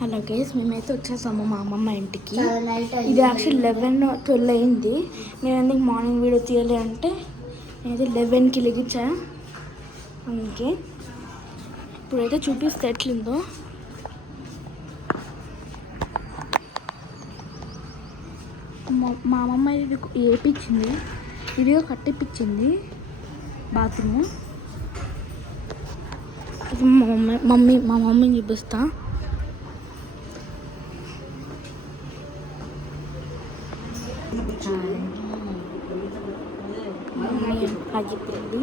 Hello guys, మేమైతే వచ్చేసాము మా అమ్మమ్మ ఇంటికి. ఇది యాక్చువల్ 11-12 అయింది. నేను ఎందుకు మార్నింగ్ వీడియో తీయాలి అంటే నేనైతే 11కి లెగించా. అందుకే ఇప్పుడైతే చూపిస్తే ఎట్లుందో. మా అమ్మమ్మ ఇది వేపించింది, ఇదిగా కట్టిపించింది బాత్రూము. ఇది మా మమ్మీని చూపిస్తా.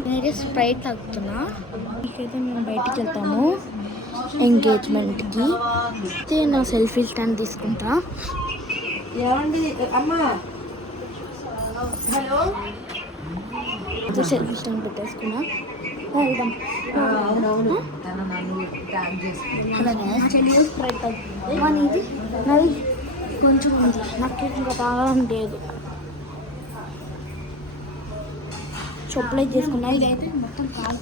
నేనైతే స్ప్రైట్ తాగుతున్నా. ఇకైతే మేము బయటికి వెళ్తాము ఎంగేజ్మెంట్కి. అయితే నా సెల్ఫీ స్టాండ్ తీసుకుంటా. సెల్ఫీ స్టాండ్ పెట్టేసుకున్నా. వెళ్దాం. స్ప్రైట్ తాగుతుంది. ఇది నాది కొంచెం ఉంది, నాకు ఇంకా తాగడం లేదు. చెప్పులు అయితే చేసుకున్నా. ఇదైతే మొత్తం కాదు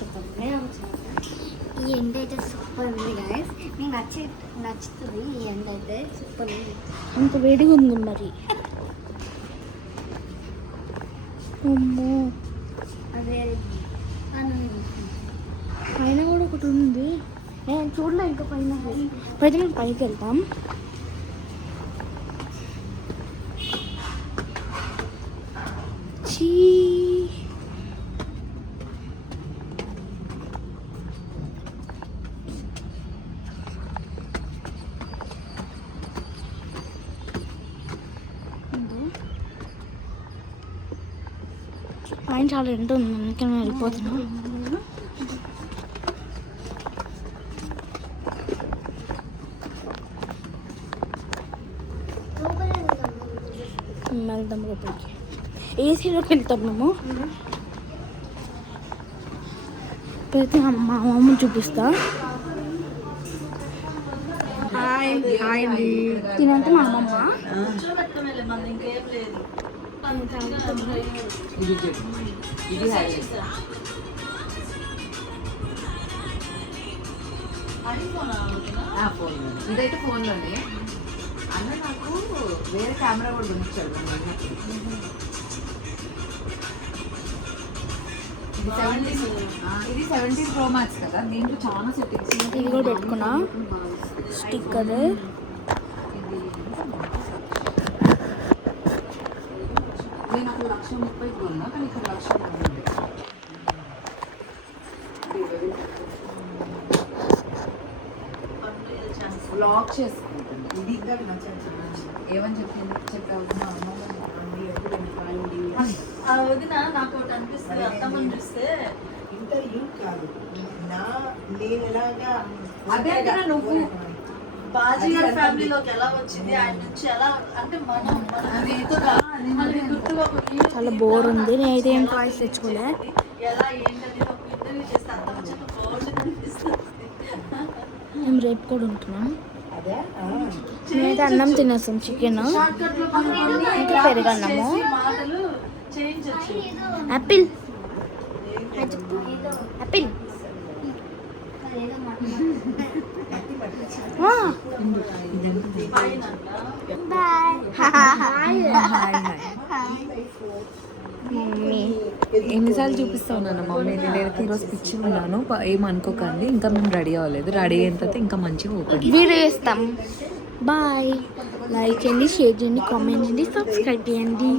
చెప్పండి. ఈ ఎండ అయితే సూపర్ ఉంది గాయస్. మీకు నచ్చుతుంది. ఈ ఎండ అయితే సూపర్ ఉంది. అంత వేడిగా ఉంది మరి. అమ్మో, అదే పైన కూడా ఒకటి ఉంది. నేను చూడలే ఇంకా పైన. ప్రతి మేము పైకి వెళ్తాం. పైన చాలా ఎండ ఉంది, అందుకే నేను వెళ్ళిపోతున్నా. వెళ్దాం లోపలికి. ఏసీలోకి వెళ్తున్నాము. ఇప్పుడైతే మా అమ్మని చూపిస్తా. తినంటే మా అమ్మమ్మ ఇదైతే ఫోన్లోనే అన్న నాకు వేరే కెమెరా కూడా కొనిచ్చాడు. ఇది 17 Pro Max కదా, దీంట్లో చాలా సెట్టింగ్స్. ఇది కూడా పెట్టుకున్నా స్టిక్కర్. నేను అక్కడ 1,30,000 కొన్నా, కానీ ఇక్కడ 1,30,000 బ్లాక్ చేసుకుంటాను. ఇది ఏమని చెప్పావు నాకు ఒకటి అనిపిస్తుంది. అత్తమ్మని చూస్తే ఇంటర్వ్యూ కాదు, నేను ఎలాగా అదే నువ్వు బాజీ గారి ఫ్యామిలీలోకి ఎలా వచ్చింది, ఆయన నుంచి ఎలా అంటే మనం చాలా బోర్ ఉంది. నేనైతే ఏం టాయ్స్ తెచ్చుకోలే. ఎలా ఏంటనేది ఒక ఇంటర్వ్యూ చేస్తే అత్తమ్మ చెప్పి బాగుంటుంది అనిపిస్తుంది. మేము రేపు కూడా ఉంటున్నాం. మేమైతే అన్నం తినేస్తాం, చికెన్ ఇంకా పెరుగన్నము. మాటలు చేయించచ్చు. యాపిల్ యాపిల్ మమ్మీ ఎన్నిసార్లు చూపిస్తా ఉన్నాను మమ్మీ. నేనైతే ఈరోజు పిచ్చి ఉన్నాను, ఏమనుకోకండి. ఇంకా మేము రెడీ అవ్వలేదు. రెడీ అయిన తర్వాత ఇంకా మంచిగా ఓపెన్ వీడియో చేస్తాం. బాయ్. లైక్ చేయండి, షేర్ చేయండి, కామెంట్ చేయండి, సబ్స్క్రైబ్ చేయండి.